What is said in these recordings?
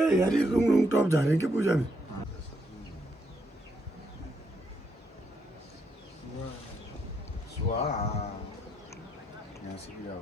क्या है यार, ये लॉन्ग लॉन्ग टॉप जा रहे हैं क्या पूजा में? स्वाहा यहाँ से भी आओ।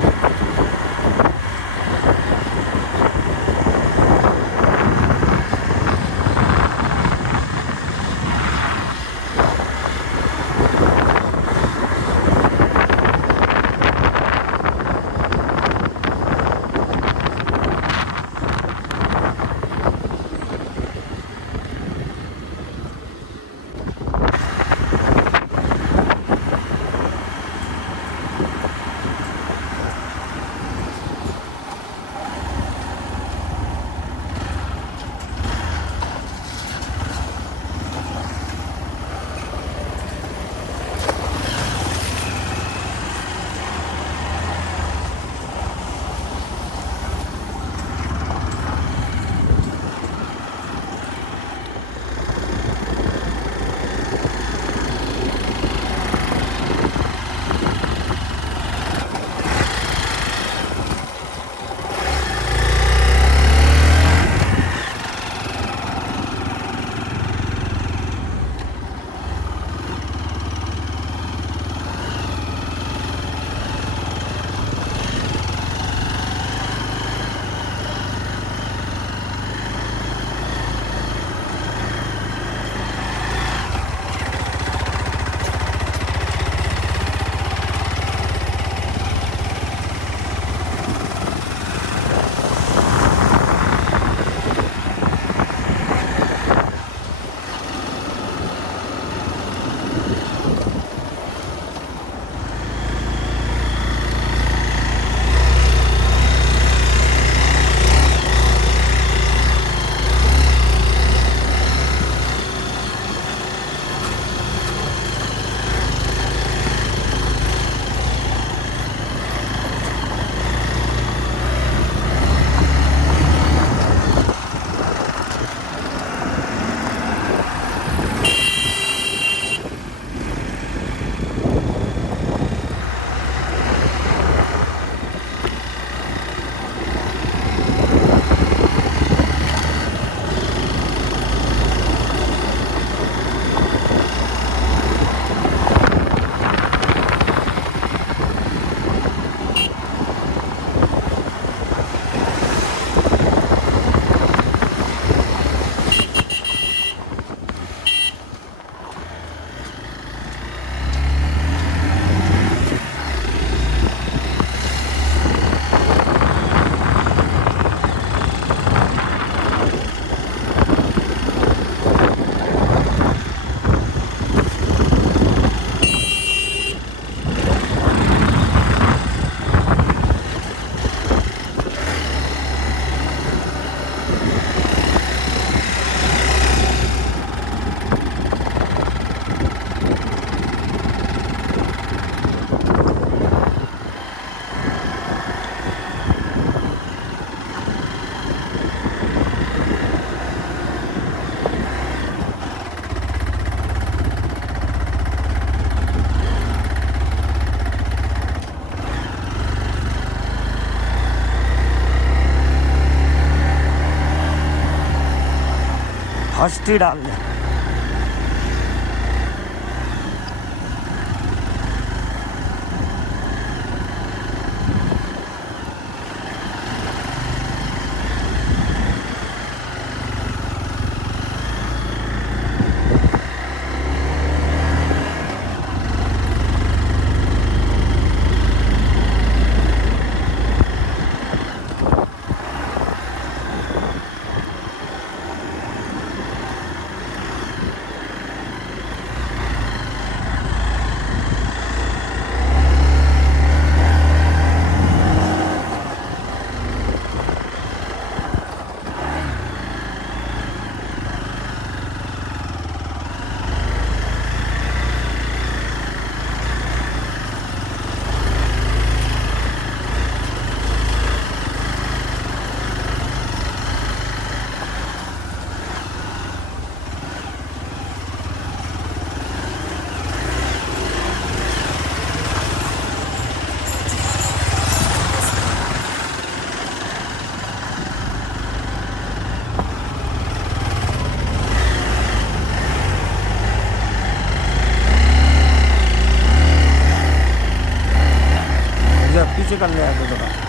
हस्ती डाल दे। कर लिया तो थोड़ा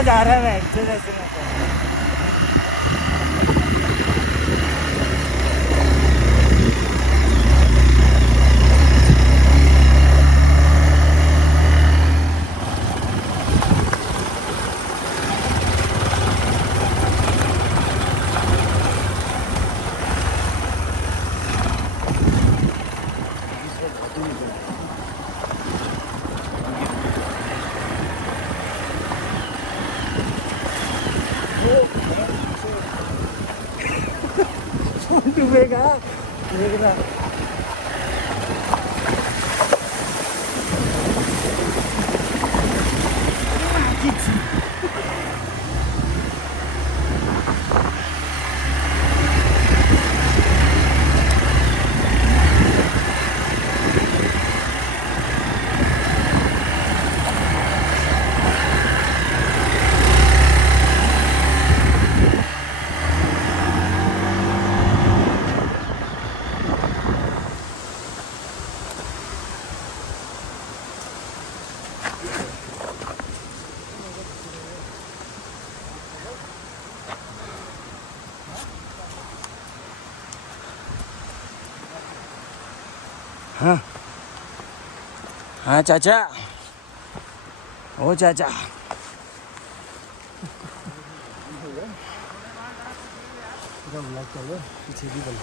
कैमरा जा रहा है ऐसे जैसे डूबेगा देखना हाँ हाँ चाचा ओ चाचा पीछे भी बोल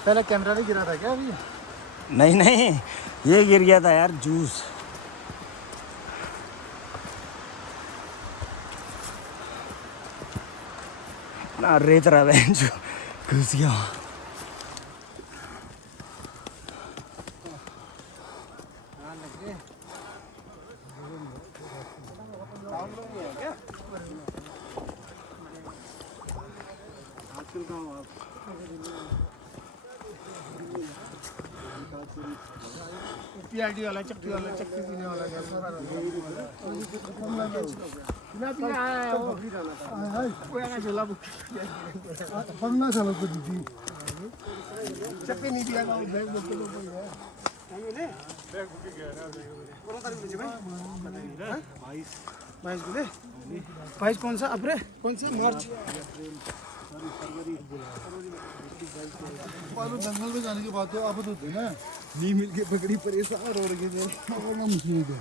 पहले कैमरा नहीं गिरा था क्या अभी? नहीं नहीं ये गिर गया था यार जूस ना रेत रहा है जो घुस गया पीआईडी वाला चक्की पीने वाला पन्ना सालों को दीदी चक्की नहीं दिया बैग बाईस कौन सा अप्रैल कौन सा मार्च जंगल में जाने की बात है अब तो ना नहीं मिल के पकड़ी परेशान रोड के मुश्किल है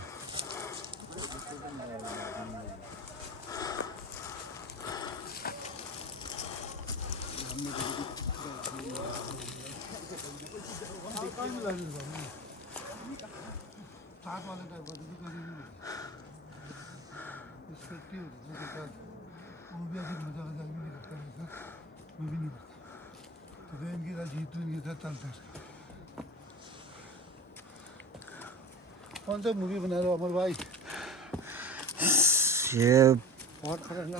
साथ वाले टाइप का रिस्पेक्टिव वो भी ऐसे मजा मजा भी नहीं करता है वो भी नहीं करता तो वे इनकी राजी तो इनके साथ चलता है कौन सा मूवी बना रहे हो अमर भाई ये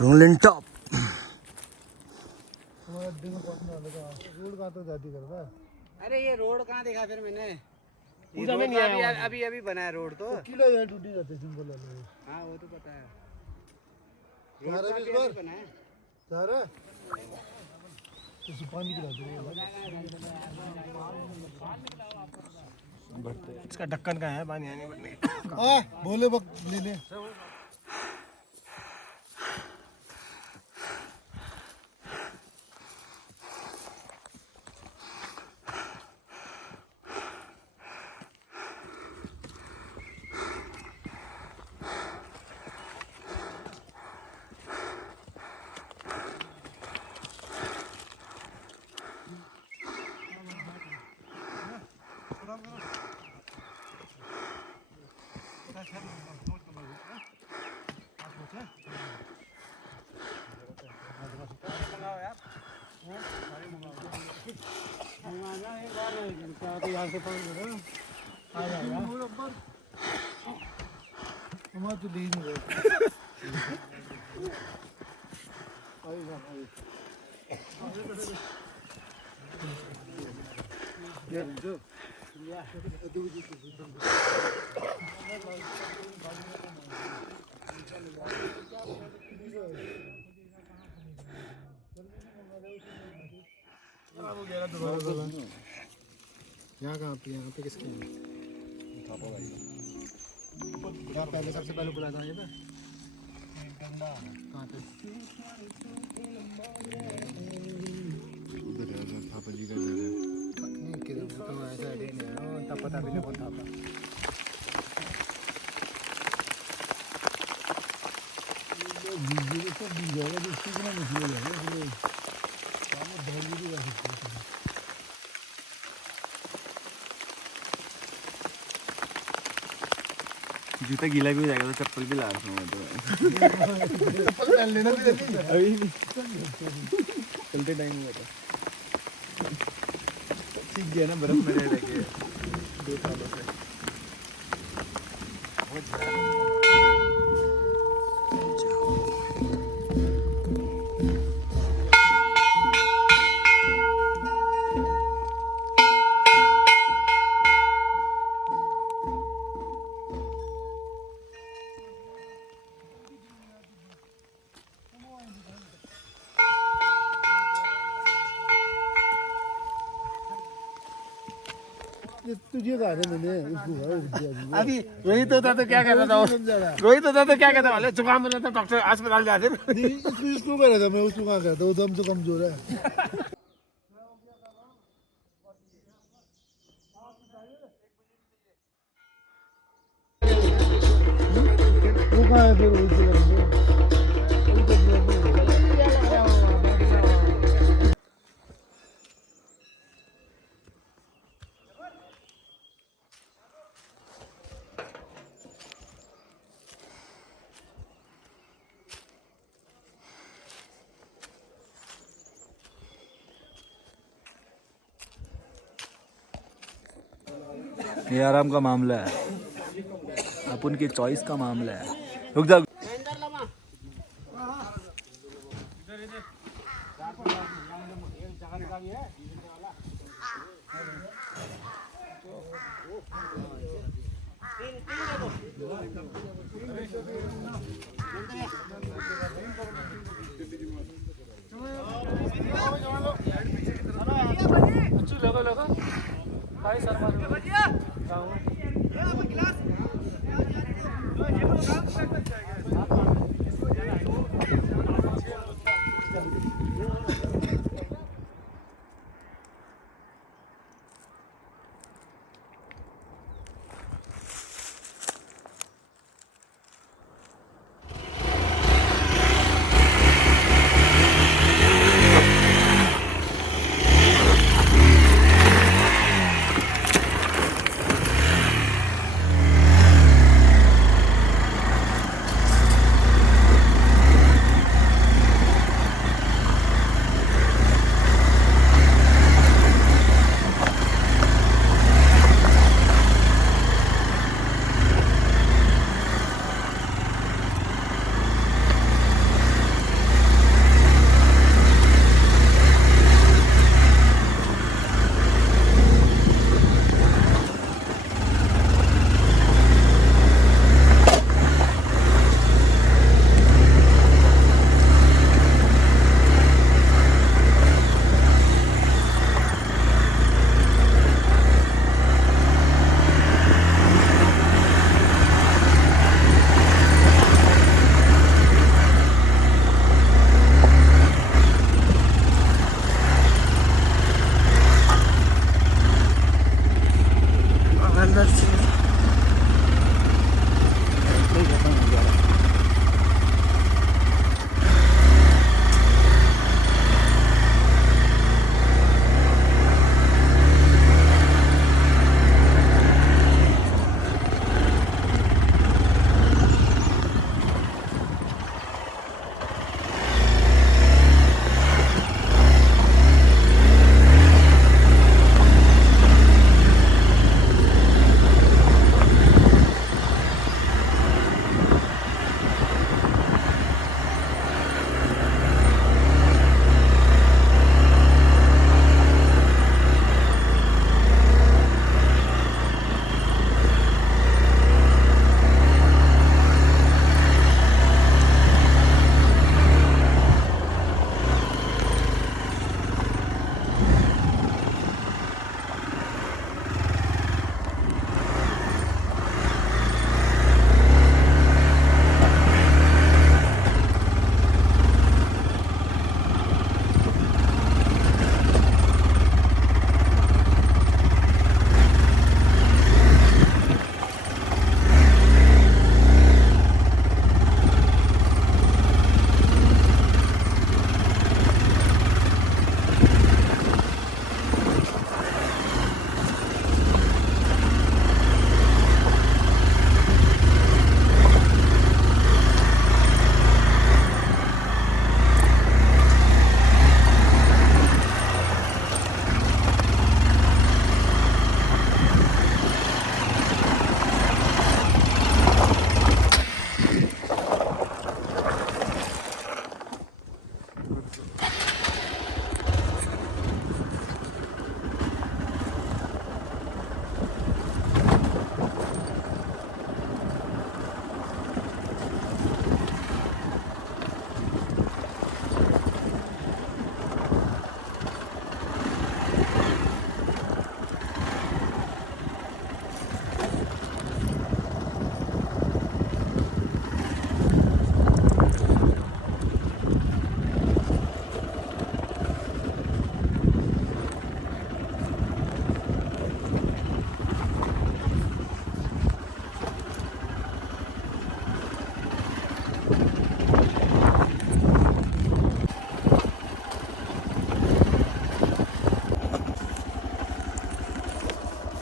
रोलिंग टॉप हमारा दिन पहुंचने वाले का रोड का तो जाती करता है अरे ये रोड कहाँ देखा फिर मैंने पूजा में नहीं आया अभी अभी बना है रोड तो किलो यार टूटी जाते सिंपल वाले हाँ वो तो पता है सारा भी इस बार बना है सारा तो पानी पिला दो इसका ढक्कन का है पानी आने भरने बोले वक्त ले ले हमारा तो दे ही नहीं रहे यहाँ कहाँ पे किसके यहाँ पहले सबसे पहले बुलाया था ये पे कहाँ पे पापा जी का घर है। नहीं किधर वो तो ऐसा आइडिया नहीं है तब पता भी नहीं कौन था जूता गीला भी हो जाएगा तो चप्पल भी ला रहा हूँ मैं तो चप्पल पहन लेना भी जल्दी अभी नहीं चलते टाइम हुआ था सीख गया ना बर्फ में रह रह के 2 सालों से तुझे कहा था मैंने उसको अभी रोहित होता तो क्या कहता था रोहित होता तो क्या कहता वाले जुकाम बना था डॉक्टर अस्पताल जाते इसको कह रहा था मैं उसको कहाँ कहता वो दम तो कमजोर है वो कहाँ है फिर उससे करेंगे ये आराम का मामला है अपन की चॉइस का मामला है रुक जा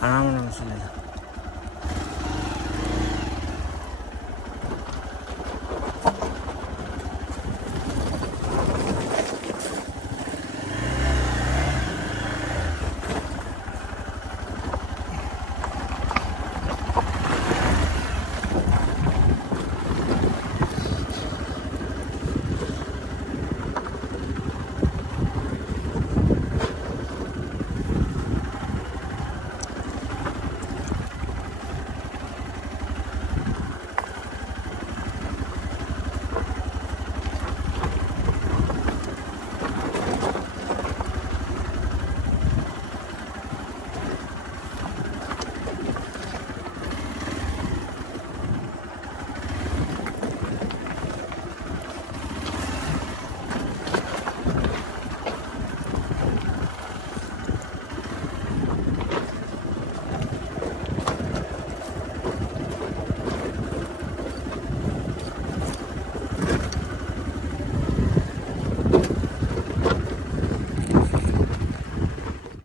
खाना बनाना सुनेगा